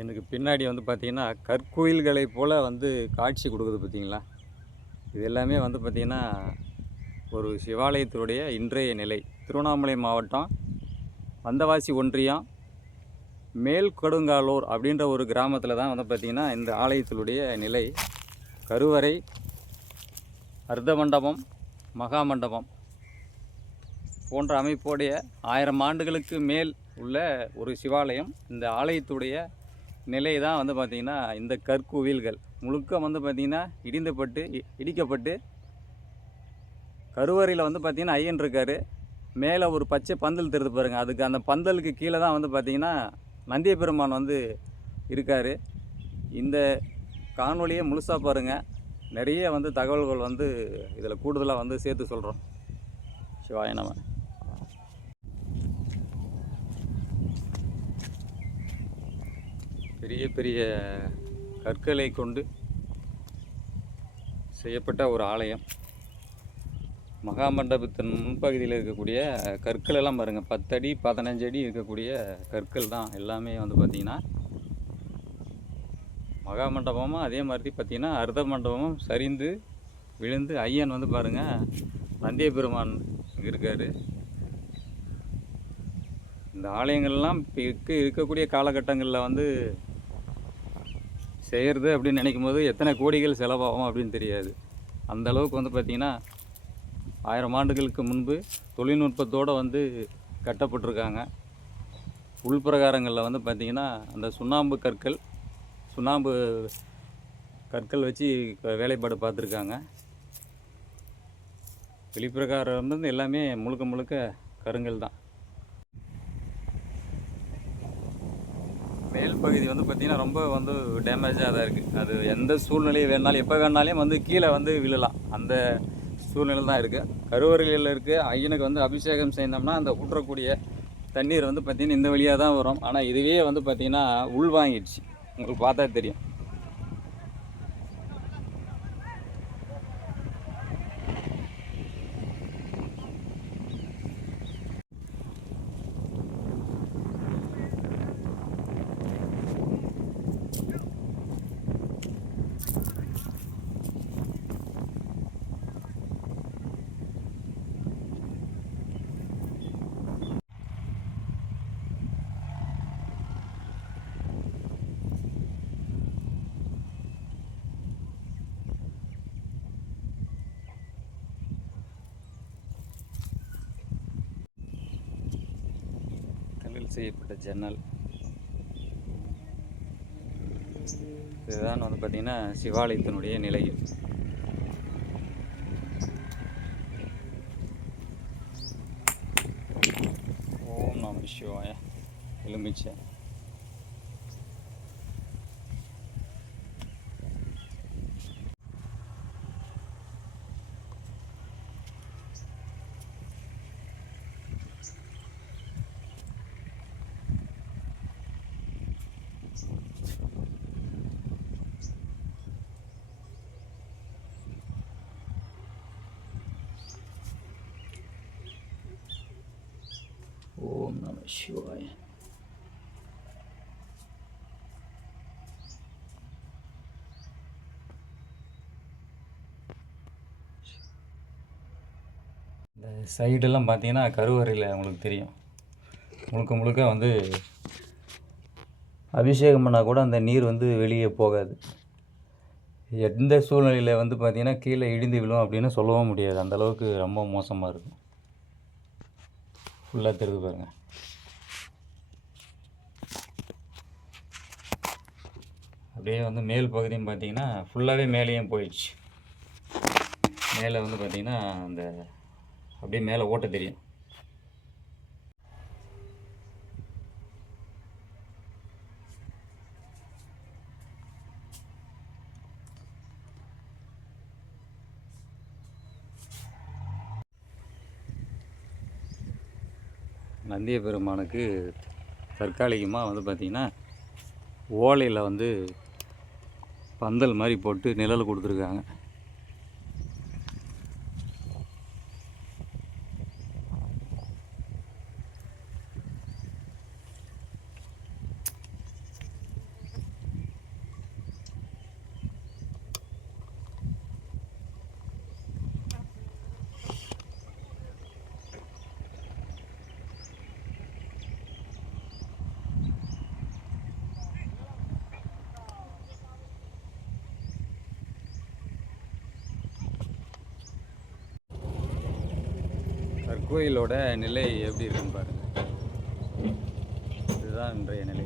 எனக்கு பின்னாடி வந்து பார்த்திங்கன்னா கற்கோயில்களை போல் வந்து காட்சி கொடுக்குது பார்த்திங்களா. இது எல்லாமே வந்து பார்த்திங்கன்னா ஒரு சிவாலயத்தினுடைய இன்றைய நிலை. திருவண்ணாமலை மாவட்டம் வந்தவாசி ஒன்றியம் மேல்கடுங்காலூர் அப்படின்ற ஒரு கிராமத்தில் தான் வந்து பார்த்திங்கன்னா இந்த ஆலயத்தினுடைய நிலை. கருவறை, அர்த்த மண்டபம், மகா மண்டபம் போன்ற அமைப்போடைய 1000 ஆண்டுகளுக்கு மேல் உள்ள ஒரு சிவாலயம். இந்த ஆலயத்துடைய நிலை தான் வந்து பார்த்திங்கன்னா இந்த கற்குவில்கள் முழுக்க வந்து பார்த்திங்கன்னா இடிக்கப்பட்டு கருவறையில் வந்து பார்த்திங்கன்னா ஐயன் இருக்கார். மேலே ஒரு பச்சை பந்தல் தெரிந்து பாருங்கள். அதுக்கு அந்த பந்தலுக்கு கீழே தான் வந்து பார்த்திங்கன்னா நந்திய பெருமான் வந்து இருக்கார். இந்த காணொலியை முழுசாக பாருங்கள். நிறைய வந்து தகவல்கள் வந்து இதில் கூடுதலாக வந்து சேர்த்து சொல்கிறோம். சிவாய நம. பெரிய பெரிய கற்களை கொண்டு செய்யப்பட்ட ஒரு ஆலயம். மகாமண்டபத்தின் முன்பகுதியில் இருக்கக்கூடிய கற்கள் எல்லாம் பாருங்கள். 10 அடி 15 அடி இருக்கக்கூடிய கற்கள் தான் எல்லாமே வந்து பார்த்திங்கன்னா. மகாமண்டபமும் அதே மாதிரி பார்த்திங்கன்னா அர்த்த மண்டபமும் சரிந்து விழுந்து ஐயன் வந்து பாருங்கள் நந்திய பெருமான் இருக்கார். இந்த ஆலயங்கள்லாம் இப்போ இருக்கக்கூடிய காலகட்டங்களில் வந்து செய்கிறது அப்படின்னு நினைக்கும் போது எத்தனை கோடிகள் செலவாகும் அப்படின்னு தெரியாது. அந்த அளவுக்கு வந்து பார்த்திங்கன்னா 1000 ஆண்டுகளுக்கு முன்பு தொழில்நுட்பத்தோடு வந்து கட்டப்பட்டிருக்காங்க. உள்பிரகாரங்களில் வந்து பார்த்திங்கன்னா அந்த சுண்ணாம்பு கற்கள் வச்சு வேலைப்பாடு பார்த்துருக்காங்க. வெளிப்பிரகாரம் வந்து எல்லாமே முழுக்க கருங்கல் தான். மேல் பகுதி வந்து பார்த்திங்கன்னா ரொம்ப வந்து டேமேஜாக தான் இருக்குது. அது எந்த சூழ்நிலையை வேணாலும் எப்போ வேணாலும் வந்து கீழே வந்து விழலாம். அந்த சூழ்நிலை தான் இருக்குது. கருவறையில் இருக்குது. ஐயனுக்கு வந்து அபிஷேகம் செய்தோம்னா அந்த ஊற்றக்கூடிய தண்ணீர் வந்து பார்த்திங்கன்னா இந்த வழியாக தான் வரும். ஆனால் இதுவே வந்து பார்த்திங்கன்னா உள்வாங்கிடுச்சு. உங்களுக்கு பார்த்தா தெரியும். செய்யப்பட்ட ஜன்னல் இதுதான் வந்து பார்த்திங்கன்னா சிவாலயத்தினுடைய நிலை. ஓம் நம சிவாய. எலுமிச்சை ஓம் நம சிவாய. இந்த சைடெல்லாம் பார்த்தீங்கன்னா கருவறையில் உங்களுக்கு தெரியும் முழுக்க வந்து அபிஷேகம் பண்ணால் கூட அந்த நீர் வந்து வெளியே போகாது. எந்த சூழ்நிலையில் வந்து பார்த்திங்கன்னா கீழே இடிந்து விழும் அப்படின்னு சொல்லவும் முடியாது. அந்தளவுக்கு ரொம்ப மோசமாக இருக்கும். ஃபுல்லாக தெரிந்து பாருங்கள். அப்படியே வந்து மேல் பகுதியும் பார்த்திங்கன்னா ஃபுல்லாகவே மேலேயும் போயிடுச்சு. மேலே வந்து பார்த்திங்கன்னா அந்த அப்படியே மேலே ஓட்ட தெரியும். நந்திய பெருமானுக்கு தற்காலிகமாக வந்து பார்த்திங்கன்னா ஓலையில் வந்து பந்தல் மாதிரி போட்டு நிழல் கொடுத்துருக்காங்க. கோயிலோட நிலை எப்படி இருக்குன்னு பாருங்கள். இதுதான் இன்றைய நிலை.